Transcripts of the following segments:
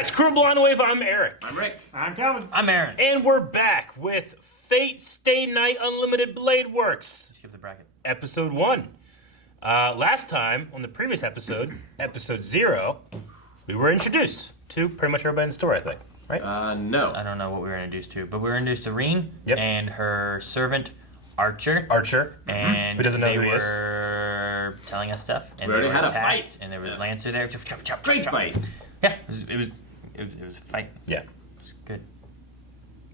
guys, Crew Blonde Wave, I'm Eric. I'm Rick. I'm Calvin. I'm Aaron. And we're back with Fate Stay Night Unlimited Blade Works. Skip the bracket. Episode 1. Last time, on the previous episode, episode 0, we were introduced to pretty much everybody in the story, I think. Right? No. I don't know what we were introduced to, but we were introduced to Reen Yep. and her servant, Archer. Mm-hmm. And Who doesn't know they who he is. were telling us stuff. And We already they were had a attacked, fight. And there was Lancer there. Chop, chop, Trade chop. fight. Yeah, it was a fight. Yeah. It was good.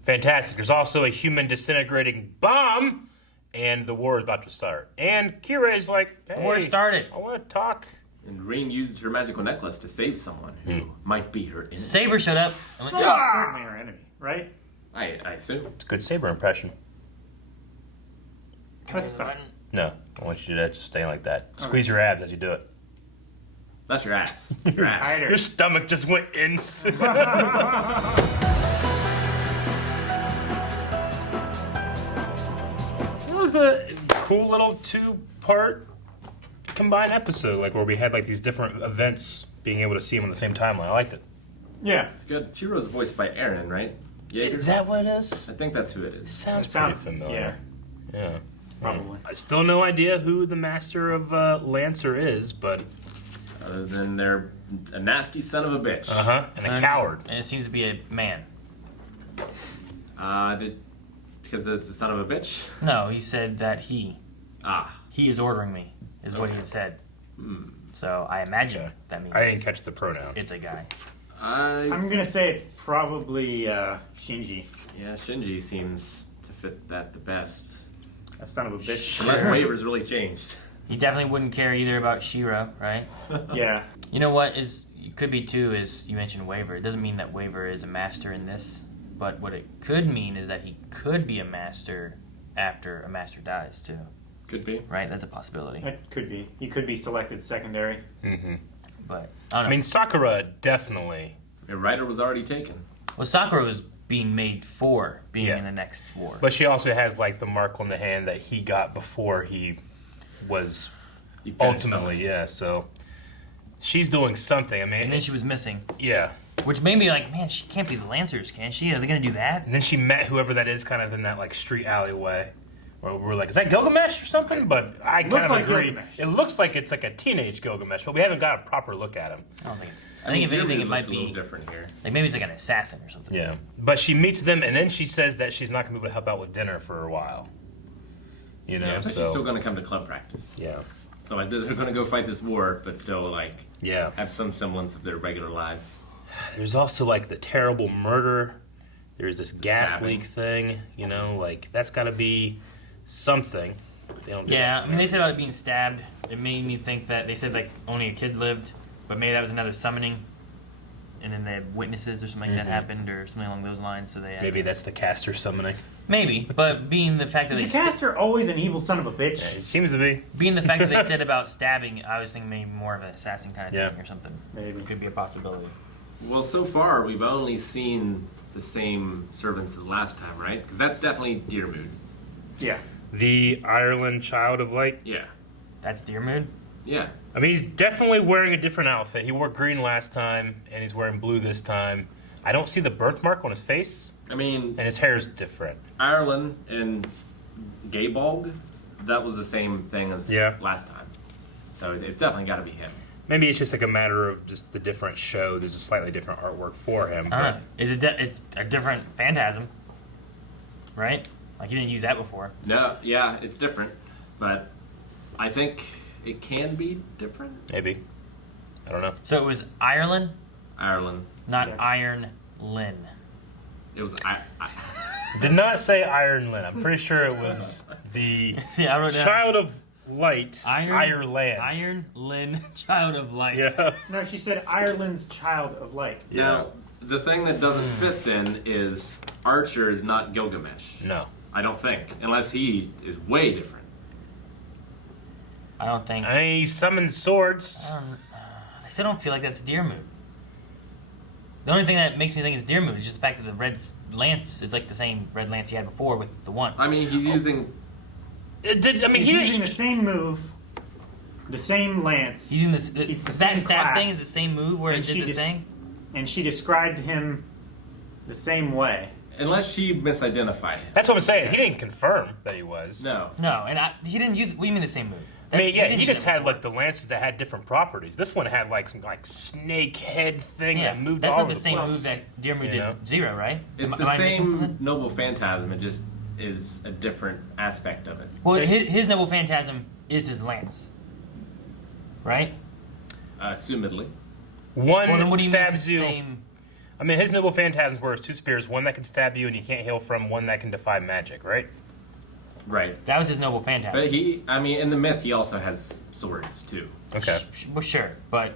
Fantastic. There's also a human disintegrating bomb, and the war is about to start. And Kira is like, hey, War started. I want to talk. And Reen used her magical necklace to save someone who might be her enemy. Saber showed up. And went, Certainly our enemy, right? I assume. It's a good Saber impression. Cut stuff. No, I want you to just stay like that. Squeeze your abs as you do it. That's your ass. Your ass. Hider. Your stomach just went in. It was a cool little 2-part combined episode, like where we had like these different events, being able to see them on the same timeline. I liked it. Yeah. It's good. Shiro's voiced by Aaron, right? Yeah. Is that what it is? I think that's who it is. Sounds It sounds- pretty familiar. Yeah. Probably. I still no idea who the master of Lancer is, but Other than they're a nasty son of a bitch. and a coward. And it seems to be a man. Because it's the son of a bitch? No, he said that he is ordering me, is what he had said. So I imagine Okay. that means I didn't catch the pronoun. it's a guy. I'm gonna say it's probably Shinji, Yeah, Shinji seems to fit that the best. a son of a bitch. Unless waivers really changed. He definitely wouldn't care either about Shira, right? Yeah. You know what is could be too is you mentioned Waver. It doesn't mean that Waver is a master in this, but what it could mean is that he could be a master after a master dies too. Could be. Right? That's a possibility. It could be. He could be selected secondary. But I don't know. I mean, Sakura definitely. A writer was already taken. well, Sakura was being made for being Yeah. in the next war. But she also has like the mark on the hand that he got before he was He finished ultimately, something. yeah. So she's doing something. I mean, and then she was missing, yeah. which made me like, man, she can't be the Lancers, can she? Are they gonna do that? And then she met whoever that is, kind of in that like street alleyway, where we're like, is that Gilgamesh or something? But I kind Looks of like agree. Gilgamesh. It looks like it's like a teenage Gilgamesh, but we haven't got a proper look at him. I don't think it's. I think if anything, it might looks a little be different here. like maybe it's like an assassin or something. Yeah. But she meets them, and then she says that she's not going to be able to help out with dinner for a while. You know, Yeah, but so she's still going to come to club practice. yeah, So they're going to go fight this war, but still like yeah. have some semblance of their regular lives. There's also like the terrible murder. There's this gas stabbing. leak thing. You know, like that's got to be something. But they don't do Yeah, that. I mean, they said about it being stabbed. It made me think that they said like only a kid lived, but maybe that was another summoning, and then they had witnesses or something like that happened or something along those lines. So they had Maybe that's the caster summoning. maybe, but being the fact that Is they the caster always an evil son of a bitch? It seems to be. being the fact that they said about stabbing, I was thinking maybe more of an assassin kind of Yeah. thing or something. Maybe. Could be a possibility. Well, so far we've only seen the same servants as last time, right? Because that's definitely Deermood. Yeah. The Ireland Child of Light. Yeah. That's Deermood. Yeah. I mean, he's definitely wearing a different outfit. He wore green last time, and he's wearing blue this time. I don't see the birthmark on his face, I mean, and his hair is different. Ireland and Gaybolg, that was the same thing as Yeah. last time. So it's definitely got to be him. Maybe it's just like a matter of just the different show. There's a slightly different artwork for him. I don't know. Is it? It's a different phantasm, right? Like you didn't use that before. No, yeah, it's different. But I think it can be different. Maybe. I don't know. So it was Ireland, Ireland. not Yeah. Iron Lynn. It was Did not say Iron Lyn. I'm pretty sure it was the Yeah, I wrote down Child of Light, Ireland. Iron Lynn, Child of Light. Yeah. No, she said Ireland's child of light. Now, the thing that doesn't fit then is Archer is not Gilgamesh. No. I don't think. Unless he is way different. I don't think. I mean, he summons swords. I still don't feel like that's Deermood. The only thing that makes me think it's Deermood is just the fact that the red lance is like the same red lance he had before with the one. I mean, he's using... I mean, He's using the same move, the same lance. He's using this. He's the that same stab class. thing is the same move where And it did she the just- thing. and she described him the same way. Unless she misidentified him. That's what I'm saying. He didn't confirm that he was. No. No, and he didn't use. What do you mean the same move? I mean, yeah, didn't he use just it had before. like the lances that had different properties. This one had like some like snake head thing that moved that's all not over the the same place. move that Dearmoon You did know? Zero, right? It's Am the I missing same something? Noble Phantasm. It just is a different aspect of it. Well, his Noble Phantasm is his lance, right? Assumedly. One Well, then what do you mean it's stabs the you. same? I mean, his noble phantasms were his two spears, one that can stab you and you can't heal from, one that can defy magic, right? Right. That was his Noble Phantasm. But in the myth, he also has swords, too. Okay. Well, sure, but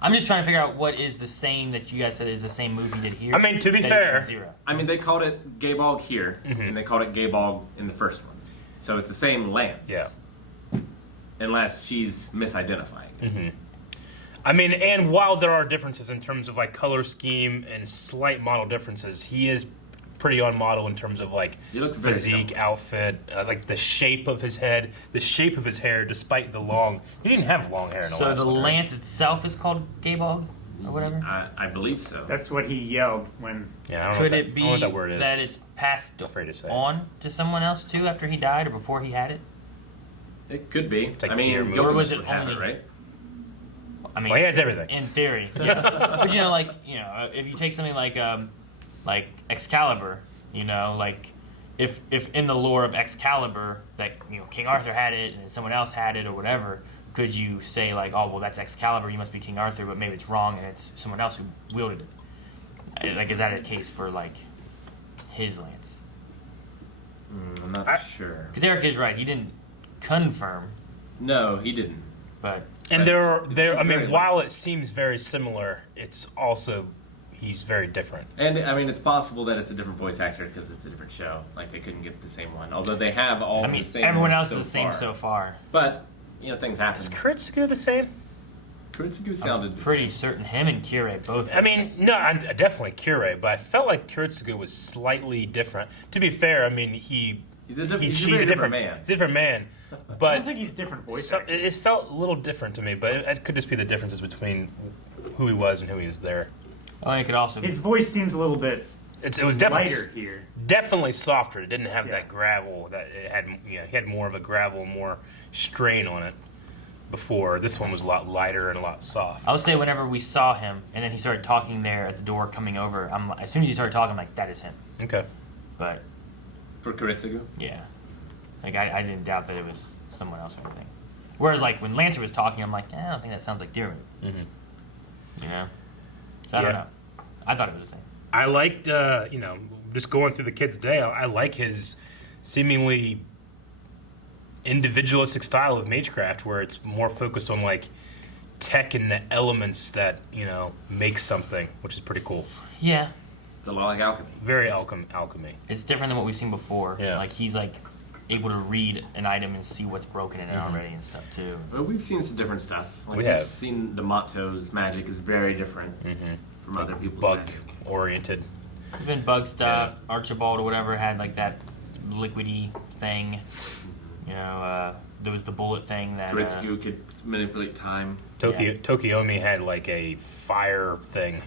I'm just trying to figure out what is the same that you guys said is the same move he did here. I mean, to be that he fair- did in Zero. I mean, they called it Gaybog here, Mm-hmm. and they called it Gaybog in the first one. So it's the same lance. Yeah. Unless she's misidentifying. Mm-hmm. I mean, and while there are differences in terms of like color scheme and slight model differences, he is pretty on model in terms of like He looks very physique, similar. outfit, like the shape of his head, the shape of his hair, despite the long. He didn't have long hair in the So last the one, right? lance itself is called Gaybog or whatever. I believe so. That's what he yelled when. Yeah, I don't Could know it what be that, I don't know what that word is. that it's passed I'm afraid to say. on to someone else too after he died or before he had it? It could be. like I mean, deer ghosts moves. Or was it would have only- it, right? I mean, Well, he has everything. in theory, yeah. But you know, like if you take something like Excalibur, like if in the lore of Excalibur that King Arthur had it and someone else had it or whatever, could you say like, oh well, that's Excalibur, you must be King Arthur, but maybe it's wrong and it's someone else who wielded it? Like, is that a case for like his lance? I'm not sure. Because Eric is right, he didn't confirm, No, he didn't. but And But there. I it's mean, very while it seems very similar, it's also he's very different. And I mean, it's possible that it's a different voice actor because it's a different show. Like they couldn't get the same one, although they have all I mean, the same. everyone ones else is the same far. so far. But things happen. Is Kuritsugu the same? Kuritsugu sounded the Pretty same. certain him and Kirei both. I mean, no, I definitely Kirei, but I felt like Kuritsugu was slightly different. To be fair, I mean, He's a he's very different man. He's a different man, I but don't think he's different voice so, actor. it felt a little different to me. But it could just be the differences between who he was and who he is there. Well, it could also His voice seems a little bit It was definitely lighter here. definitely softer. It didn't have Yeah. that gravel that it had. He had more of a gravel, more strain on it. Before this one was a lot lighter and a lot soft. I would say whenever we saw him and then he started talking there at the door coming over, as soon as he started talking, I'm like, that is him. Okay. But For Kuritsugu? yeah, like I didn't doubt that it was someone else or anything. Whereas like when Lancer was talking, I'm like, I don't think that sounds like Dearmoon. Mm-hmm. You know, so I don't Yeah. know. I thought it was the same. I liked, just going through the kid's day. I like his seemingly individualistic style of magecraft, where it's more focused on like tech and the elements that make something, which is pretty cool. Yeah, It's a lot like alchemy. Very alchemy. it's different than what we've seen before. Yeah. Like he's like able to read an item and see what's broken in it Mm-hmm. already and stuff too. But we've seen some different stuff. Like We we've have. seen the Motto's magic is very different from other people's Bug magic. oriented. There's been bug stuff. Archibald or whatever had like that liquidy thing. There was the bullet thing that. Kuritsugu could manipulate time. Tokiomi had like a fire thing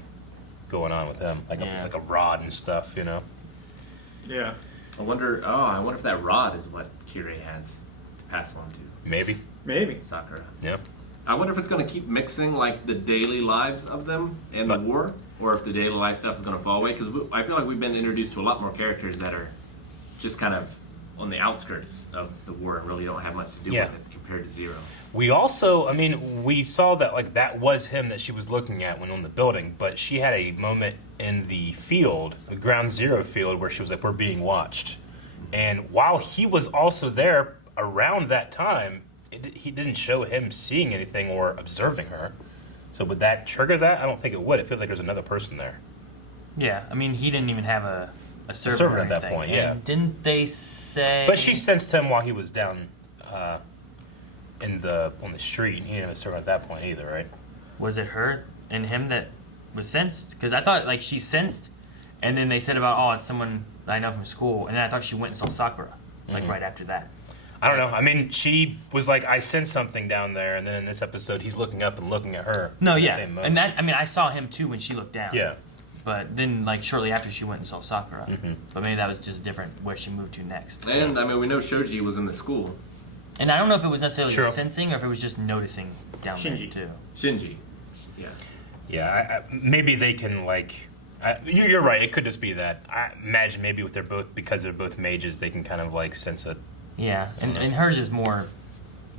going on with him, like Yeah. a rod and stuff. Yeah. I wonder if that rod is what Kirei has to pass on to Maybe. Maybe. Sakura. Yeah. I wonder if it's going to keep mixing like the daily lives of them and the But- war, or if the daily life stuff is going to fall away. Because I feel like we've been introduced to a lot more characters that are just kind of on the outskirts of the war and really don't have much to do Yeah. with it compared to Zero. We also, we saw that like that was him that she was looking at when on the building, but she had a moment in the field, the ground zero field, where she was like, "We're being watched," and while he was also there around that time, he didn't show him seeing anything or observing her. So would that trigger that? I don't think it would. It feels like there's another person there. Yeah, I mean he didn't even have a server, server or at that anything. point, yeah. And didn't they say? But she sensed him while he was down on the street. He didn't have a server at that point either, right? Was it her and him that was sensed? Because I thought like she sensed, and then they said about it's someone that I know from school, and then I thought she went and saw Sakura like right after that. I don't know. I mean, she was like, I sense something down there, and then in this episode, he's looking up and looking at her. No, at the yeah, same moment. and that I mean, I saw him too when she looked down. Yeah. But then, like shortly after, she went and saw Sakura. But maybe that was just different where she moved to next. And I mean, we know Shoji was in the school. And I don't know if it was necessarily True. sensing or if it was just noticing down Shinji. there too. Shinji. Yeah. Yeah, maybe they can like. You're right. It could just be that. I imagine maybe with because they're both mages, they can kind of like sense it. Yeah, and hers is more,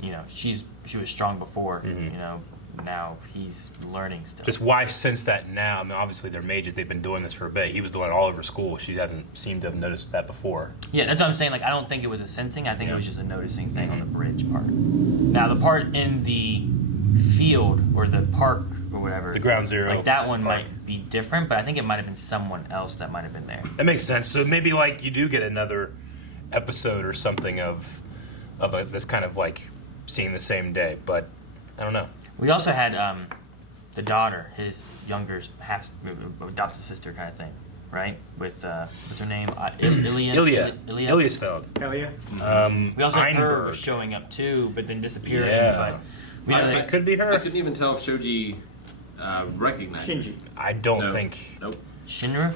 you know, she was strong before, you know. Now he's learning stuff. Just why sense that now? I mean, obviously they're mages. They've been doing this for a bit. He was doing it all over school. She hasn't seemed to have noticed that before. Yeah, that's what I'm saying. Like, I don't think it was a sensing. I think it was just a noticing thing on the bridge part. Now, the part in the field or the park or whatever, The ground zero. like that one park. might be different, but I think it might have been someone else that might have been there. That makes sense. So maybe like you do get another episode or something of this kind of like seeing the same day, but I don't know. We also had the daughter, his younger half adopted sister kind of thing, right? With what's her name? Ilya. Ilyasfeld. Hell yeah. We also had her Einberg. showing up too, but then disappearing. Yeah. But we know It that could be I her. couldn't even tell if Shoji recognized Shinji. I don't No. think. Nope. Shinra?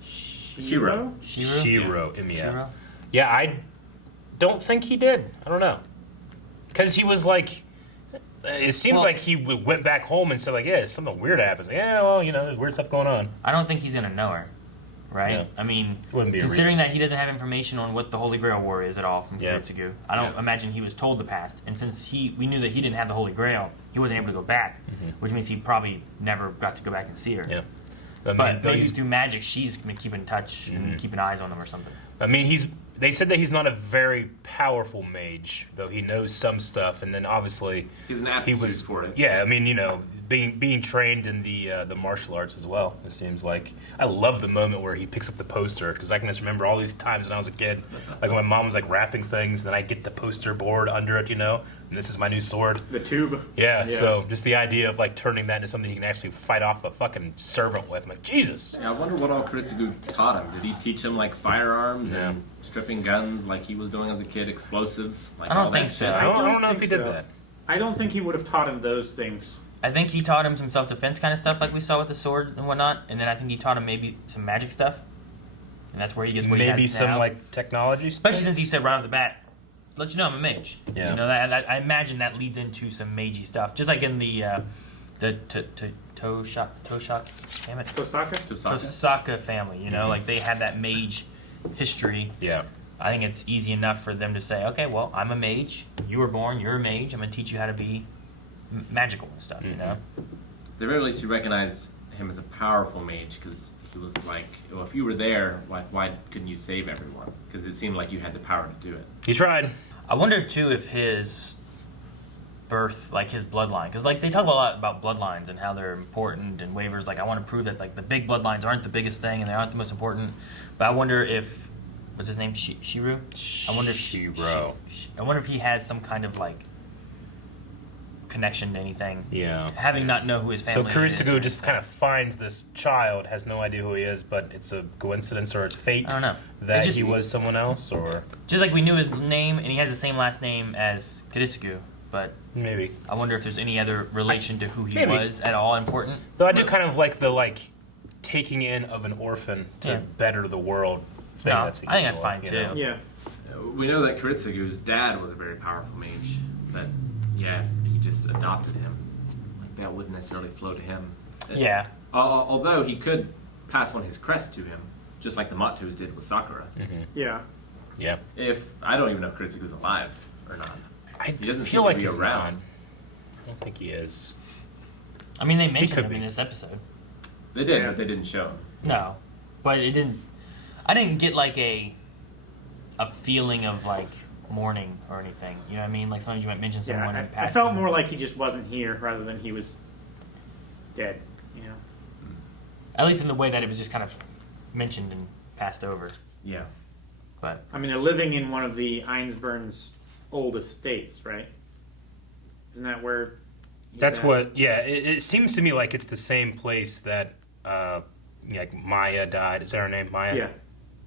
Shiro. Shiro? Shiro. Emiya. Shiro? Yeah, I don't think he did. I don't know. Because he was like, it seems Well- like he went back home and said like, yeah, something weird happens. Yeah, well, you know, there's weird stuff going on. I don't think he's gonna know her, right? Yeah. I mean, Wouldn't be a considering that he doesn't have information on what the Holy Grail War is at all from Yeah. Kiritsugu, I don't Yeah. imagine he was told the past. And since we knew that he didn't have the Holy Grail, he wasn't able to go back, which means he probably never got to go back and see her. Yeah. I mean, But maybe he's- through magic, she's gonna keep in touch and keeping eyes on him or something. I mean, they said that he's not a very powerful mage, though he knows some stuff, and then obviously He's an he aptitude was for it. Yeah, I mean, you know, being trained in the martial arts as well. It seems like I love the moment where he picks up the poster because I can just remember all these times when I was a kid, like when my mom was like wrapping things, and then I get the poster board under it, you know, and this is my new sword. The tube. Yeah, so just the idea of like turning that into something you can actually fight off a fucking servant with. I'm like, Jesus. Yeah, I wonder what all Kiritsugu taught him. Did he teach him like firearms Yeah. and stripping guns like he was doing as a kid, explosives? Like I don't all that think so. shit? I don't know if think he did so. that. I don't think he would have taught him those things. I think he taught him some self-defense kind of stuff like we saw with the sword and whatnot, and then I think he taught him maybe some magic stuff. And that's where he gets what he Maybe has some now. like technology, Especially things? since he said right off the bat, let you know I'm a mage. Yeah. You know, that I imagine that leads into some magey stuff. Just like in the Toshak, damn it, Tosaka? Tosaka? Tosaka family, you know, like they had that mage history. Yeah. I think it's easy enough for them to say, okay, well, I'm a mage. You were born, you're a mage. I'm going to teach you how to be magical and stuff, you know? At the very least, he recognized him as a powerful mage because he was like, well, if you were there, why couldn't you save everyone? Because it seemed like you had the power to do it. He tried. I wonder, too, if his birth, like his bloodline, because like they talk a lot about bloodlines and how they're important and waivers. Like I want to prove that like the big bloodlines aren't the biggest thing and they aren't the most important. But I wonder if, what's his name, Shiru? I wonder if Shiro. I wonder if he has some kind of like connection to anything. Yeah. Having not know who his So family is. Kiritsugu or just anything. kind of finds this child, has no idea who he is, but it's a coincidence or it's fate I don't know. that It's just- he was someone else, or Just like we knew his name and he has the same last name as Kiritsugu, but maybe. I wonder if there's any other relation to who he Maybe. was at all important. Though I do kind of like the taking in of an orphan to Yeah. better the world thing. No, that seems I think that's cool, fine, you too. know? Yeah. We know that Kiritsugu's dad was a very powerful mage. That, yeah, he just adopted him. Like that wouldn't necessarily flow to him. Yeah. Although he could pass on his crest to him, just like the Matus did with Sakura. Yeah. Yeah. If I don't even know if Kiritsugu's alive or not. I He doesn't feel seem to like be he's around. not. I don't think he is. I mean, they mentioned could him in be. this episode. They did, Yeah. but they didn't show him. No, but it didn't. I didn't get like a feeling of like mourning or anything. You know what I mean? Like sometimes you might mention someone Yeah. in I passing. felt more like he just wasn't here rather than he was dead. You know. At least in the way that it was just kind of mentioned and passed over. Yeah. But I mean, they're living in one of the Einsburn's old estates, right? Isn't that where? he's That's at? what. Yeah. It seems to me like it's the same place that like Maya died. Is that her name, Maya? Yeah.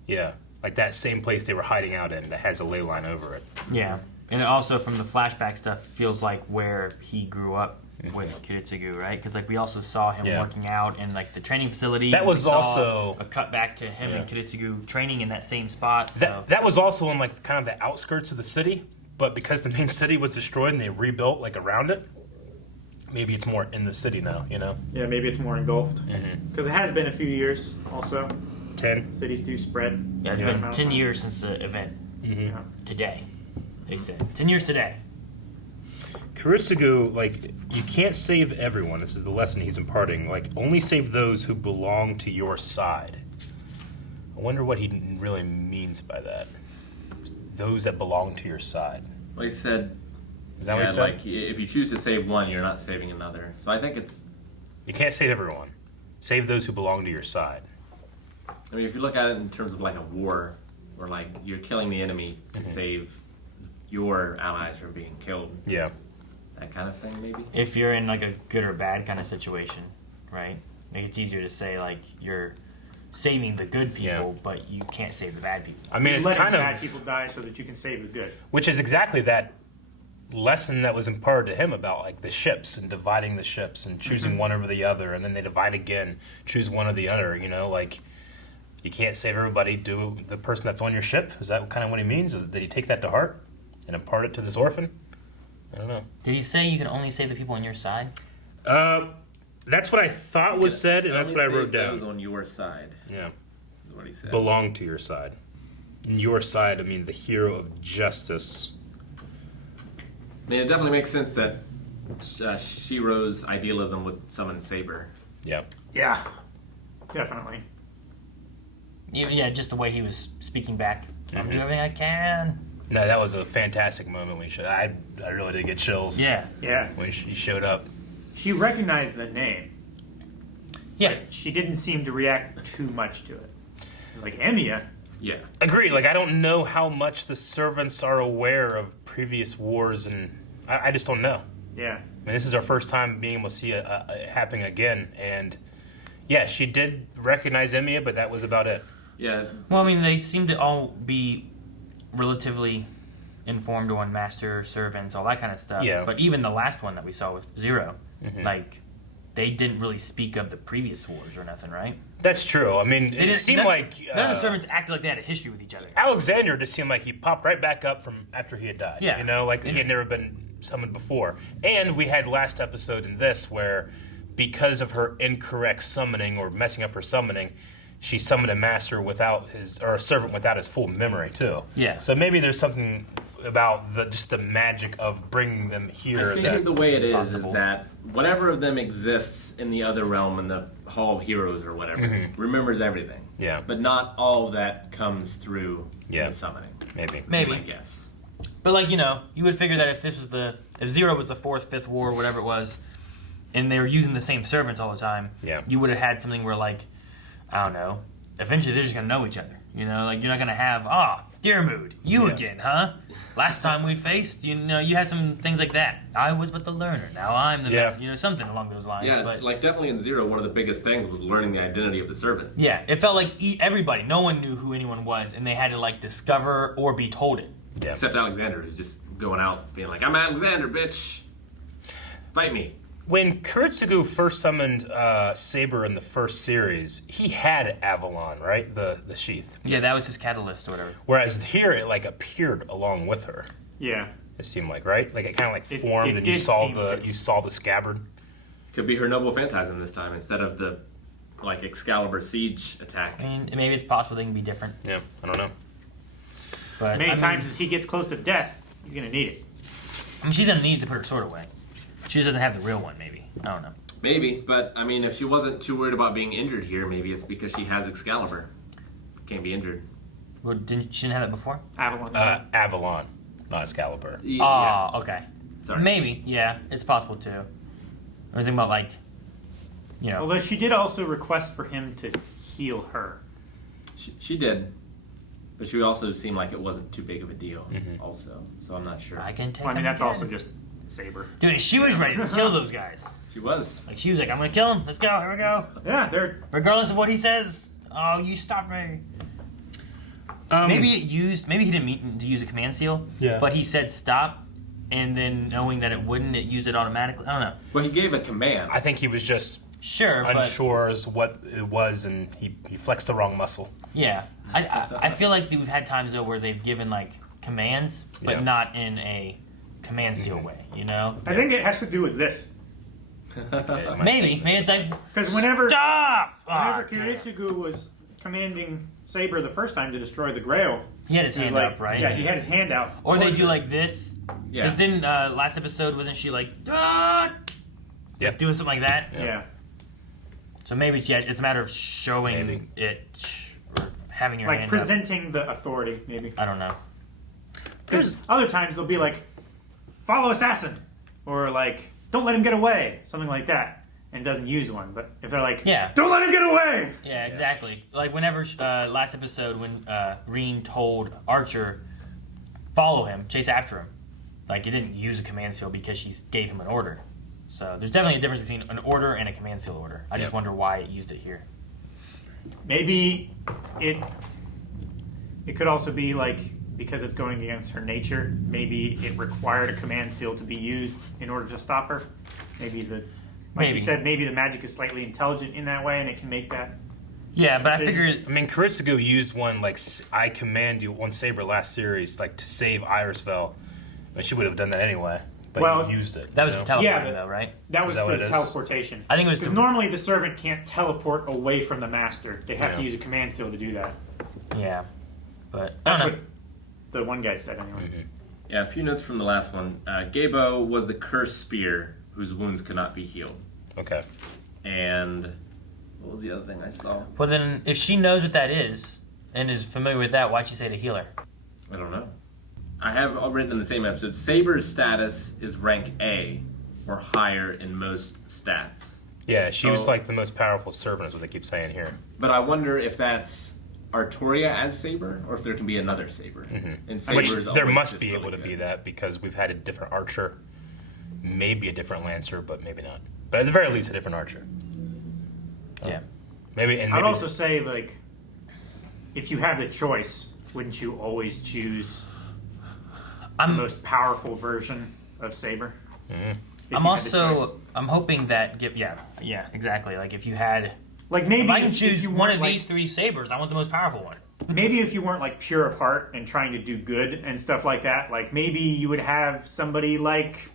Yeah. like that same place they were hiding out in that has a ley line over it. Yeah, and also from the flashback stuff, feels like where he grew up with Kiritsugu, right? Because like we also saw him working out in like the training facility. That and was we saw also a cut back to him and Kiritsugu training in that same spot. So. That was also in like kind of the outskirts of the city, but because the main city was destroyed and they rebuilt like around it, maybe it's more in the city now. You know? Yeah, maybe it's more engulfed. Because it has been a few years. Also, 10. cities do spread. Yeah, it's been 10 years since the event. Yeah. Today, they said 10 years today. Kiritsugu, like, you can't save everyone. This is the lesson he's imparting. Like, only save those who belong to your side. I wonder what he really means by that. Those that belong to your side. Well, he said, Is that what he said? like, if you choose to save one, you're not saving another. So I think it's... You can't save everyone. Save those who belong to your side. I mean, if you look at it in terms of like a war, where like you're killing the enemy to save your allies from being killed. Yeah. That kind of thing, maybe? If you're in like a good or bad kind of situation, right? Like it's easier to say like you're saving the good people, but you can't save the bad people. I mean, it's Letting kind of... bad people die so that you can save the good. Which is exactly that lesson that was imparted to him about like the ships and dividing the ships and choosing one over the other, and then they divide again, choose one or the other. You know, like you can't save everybody. Do the person that's on your ship. Is that kind of what he means? Did he take that to heart and impart it to this orphan? I don't know. Did he say you can only save the people on your side? That's what I thought was said, and that's what I wrote Those down. on your side. Yeah, Is what he said. belong to your side. And your side, I mean, the hero of justice. I mean, it definitely makes sense that Shiro's idealism would summon Saber. Yeah. Yeah, definitely. Yeah, just the way he was speaking back. I'm doing everything I can. No, that was a fantastic moment when he showed. I really did get chills. Yeah. Yeah. When he showed up. She recognized the name. Yeah. She didn't seem to react too much to it. Like Emiya. Yeah. Agreed. Like, I don't know how much the servants are aware of previous wars, and I just don't know. Yeah. I mean, this is our first time being able to see it happening again, and yeah, she did recognize Emiya, but that was about it. Yeah. Well, I mean, they seem to all be relatively informed on master, servants, all that kind of stuff. Yeah. But even the last one that we saw with Zero, like, they didn't really speak of the previous wars or nothing, right? That's true. I mean, it seemed none, like none of the servants acted like they had a history with each other. Alexander just seemed like he popped right back up from after he had died. Yeah. You know, like he had never been summoned before. And we had last episode in this where, because of her incorrect summoning or messing up her summoning, she summoned a master without or a servant without his full memory too. Yeah. So maybe there's something about just the magic of bringing them here. I think that the way it is possible. that whatever of them exists in the other realm, in the Hall of Heroes or whatever, remembers everything. Yeah. But not all of that comes through Yeah. the summoning. maybe. Maybe. I guess. But, like, you know, you would figure that if Zero was the fourth, fifth war, whatever it was, and they were using the same servants all the time, Yeah. you would have had something where, like, I don't know, eventually they're just going to know each other. You know, like, you're not going to have, dear mood, you again, huh? Last time we faced, you know, you had some things like that. I was but the learner, now I'm the Yeah. you know, something along those lines. Yeah, but like definitely in Zero, one of the biggest things was learning the identity of the servant. yeah, it felt like everybody, no one knew who anyone was, and they had to, like, discover or be told it. Yeah. Except Alexander, who's just going out being like, I'm Alexander, bitch. Fight me. When Kiritsugu first summoned Saber in the first series, he had Avalon, right? The sheath. Yeah, that was his catalyst or whatever. Whereas here, it like appeared along with her. Yeah. It seemed like, right? Like it kind of like It- formed, it and you did saw seem the like- you saw the scabbard. Could be her noble phantasm this time instead of the like Excalibur siege attack. I mean, maybe it's possible they can be different. Yeah, I don't know. But Many I mean, times as he gets close to death, he's going to need it. I mean, she's gonna need to put her sword away. She just doesn't have the real one, maybe. I don't know. Maybe, but I mean, if she wasn't too worried about being injured here, maybe it's because she has Excalibur. Can't be injured. Well, she didn't have that before? Avalon. Avalon, not Excalibur. Yeah. Okay. Sorry. Maybe, yeah, it's possible too. Or thinking about like, you know, Although she did also request for him to heal her. She did, but she also seemed like it wasn't too big of a deal. Also, so I'm not sure. I can take. Well, I mean, them that's again. also just Saber. Dude, she was ready to kill those guys. She was. Like she was like, I'm gonna kill him. Let's go. Here we go. Yeah, they're Regardless of what he says. Oh, you stopped me. Maybe he didn't mean to use a command seal. Yeah. But he said stop, and then knowing that it wouldn't, it used it automatically. I don't know. Well, he gave a command. I think he was just Sure, unsure as what it was, and he flexed the wrong muscle. Yeah, I feel like we've had times though where they've given like commands, but Yeah. not in a command seal way. You know, I think it has to do with this. Yeah, maybe it's like Because whenever stop. whenever Ah, damn. Kiritsugu was commanding Saber the first time to destroy the Grail, He had his he was hand like, up, right? Yeah, he had his hand out. Or they do like this. Yeah. Because then last episode wasn't she like Yep. doing something like that? Yeah. So maybe it's a matter of showing Maybe. it or having your Like hand presenting the authority, maybe. up. I don't know. Because other times they'll be like, follow assassin, or like, don't let him get away, something like that, and doesn't use one. But if they're like, Yeah. don't let him get away, Yeah, exactly. Like whenever last episode when Reen told Archer, follow him, chase after him. Like it didn't use a command seal because she gave him an order. So there's definitely a difference between an order and a command seal order. I just wonder why it used it here. maybe it could also be like, because it's going against her nature, maybe it required a command seal to be used in order to stop her. Maybe Maybe. you said, maybe the magic is slightly intelligent in that way, and it can make that. Yeah, but I Decision. figured I mean, Kiritsugu used one like I command you on Saber last series, like to save Irisfell. But she would have done that anyway. But Well, he used it. that was you for know? teleporting Yeah, but- though, right? That was Is that for what the it is? teleportation. I think it was Because to- normally the servant can't teleport away from the master. They have to Yeah. use a command seal to do that. Yeah. But I That's don't what know. the one guy said anyway. Mm-hmm. Yeah, a few notes from the last one. Gabo was the cursed spear whose wounds could not be healed. Okay. And what was the other thing I saw? Well then, if she knows what that is and is familiar with that, why'd she say to heal her? I don't know. I have all written in the same episode. Saber's status is rank A or higher in most stats. Yeah, she was So- like the most powerful servant, is what they keep saying here. But I wonder if that's Artoria as Saber or if there can be another Saber. And Saber Which is there always must just be really able to good. be that because we've had a different archer, maybe a different lancer, but maybe not. But at the very least, a different archer. Yeah. Maybe. And I'd maybe also say, like, if you have the choice, wouldn't you always choose the I'm most powerful version of Saber? Mm-hmm. If I'm you had the choice. also I'm hoping that yeah, exactly. Like if you had like maybe if I can if choose you one weren't, of like, these three sabers, I want the most powerful one. Maybe if you weren't like pure of heart and trying to do good and stuff like that, like maybe you would have somebody like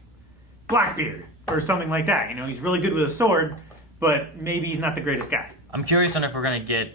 Blackbeard or something like that. You know, he's really good with a sword, but maybe he's not the greatest guy. I'm curious on if we're gonna get,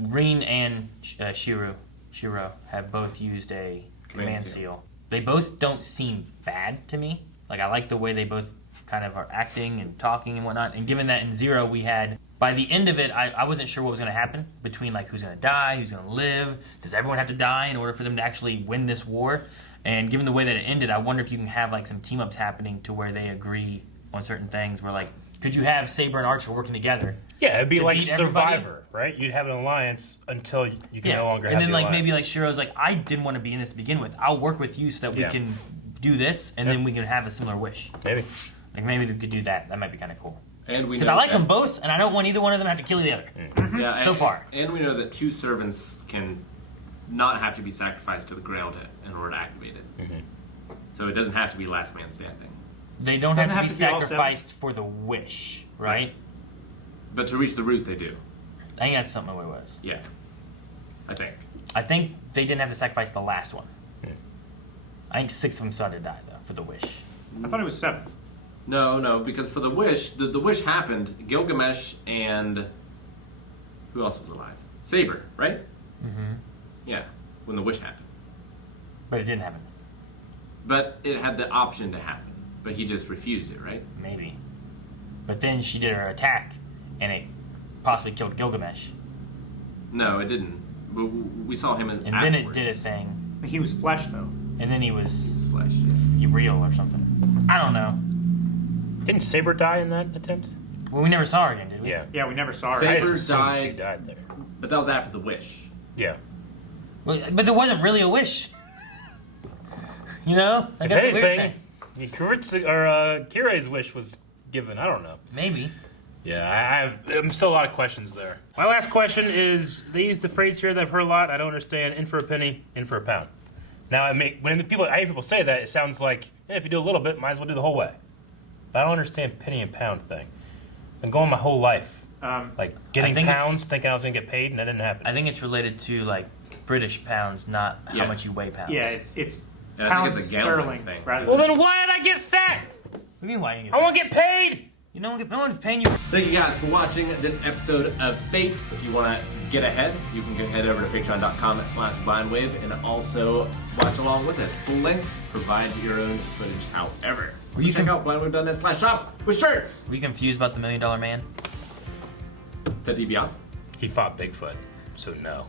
Reen and Shiro have both used a command seal. They both don't seem bad to me. Like I like the way they both kind of are acting and talking and whatnot. And given that in Zero we had by the end of it, I wasn't sure what was gonna happen between like who's gonna die, who's gonna live. Does everyone have to die in order for them to actually win this war? And given the way that it ended, I wonder if you can have like some team ups happening to where they agree on certain things. Where like, could you have Saber and Archer working together? Yeah, it'd be to like beat everybody? Survivor, right? You'd have an alliance until you can Yeah, no longer and have then the like alliance. maybe like Shiro's like, I didn't want to be in this to begin with. I'll work with you so that we Yeah. can do this, and then we can have a similar wish. Maybe. Like maybe we could do that. That might be kind of cool. And we know Because I like that- them both, and I don't want either one of them to have to kill the other. Yeah, So far. And we know that two servants can not have to be sacrificed to the Grail in order to activate it. Mm-hmm. So it doesn't have to be last man standing. They don't Doesn't have to have be to be all sacrificed for the wish, right? But to reach the root, they do. I think that's something it was. Yeah. I think. I think they didn't have to sacrifice the last one. I think 6 of them still had to die though for the wish. I thought it was 7. No, because for the wish, the wish happened. Gilgamesh and who else was alive? Saber, right? Mm-hmm. Yeah, when the wish happened. But it didn't happen. But it had the option to happen, but he just refused it, right? Maybe. But then she did her attack, and it possibly killed Gilgamesh. No, it didn't. We saw him in And then it did a thing, He was flesh, though. and then he was His flesh. Yeah. real or something. I don't know. Didn't Saber die in that attempt? Well, we never saw her again, did we? Yeah. Yeah, we never saw her. Saber I just assumed she died. died there. But that was after the wish. Yeah. Well, but there wasn't really a wish. You know? Like, If that's a weird anything, thing. Kirei's wish was given. I don't know. Maybe. Yeah, I'm still a lot of questions there. My last question is, they use the phrase here that I've heard a lot. I don't understand. In for a penny, in for a pound. Now, I hear people say that, it sounds like, if you do a little bit, might as well do the whole way. But I don't understand penny and pound thing. I've been going my whole life, getting pounds, thinking I was going to get paid, and that didn't happen. I think it's related to like British pounds, not how much you weigh pounds. Yeah, it's And I pounds think it's a gambling sterling. thing. Rather Well, than, then why did I get fat? What do you mean why you? I want to get paid. You know, no one's paying you. Thank you guys for watching this episode of Fate. If you want to get ahead, you can go head over to patreon.com/blindwave and also watch along with us. Full length, provide your own footage, however. So You check can- out blindwave.net/shop with shirts. Were you confused about the $1 Million Man? That'd be awesome. He fought Bigfoot, so no.